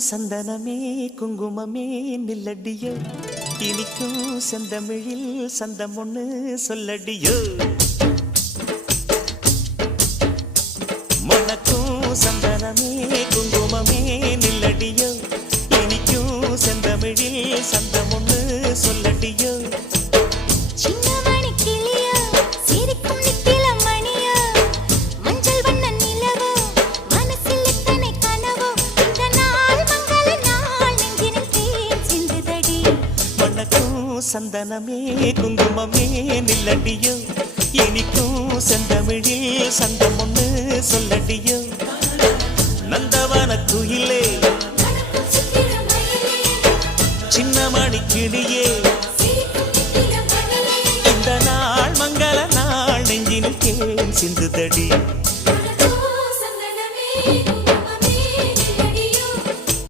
சந்தனமே குங்குமமே நில்லடியோ இனிக்கும் செந்தமிழில் சந்தம் ஒண்ணு சொல்லடியோ மணக்கும் சந்தனமே குங்குமமே நில்லடியோ இனிக்கும் செந்தமிழில் சந்தம் ஒண்ணு சொல்லடியோ சந்தனமே குங்குமமே நில்லடியோ இனிக்கும் செந்தமிழில் சந்தம் ஒண்ணு சொல்லடியோ நந்தவன குயிலே சின்னமணி கிளியே இந்த நாள் மங்கள நாள் நெஞ்சினில் தேன் சிந்துதடி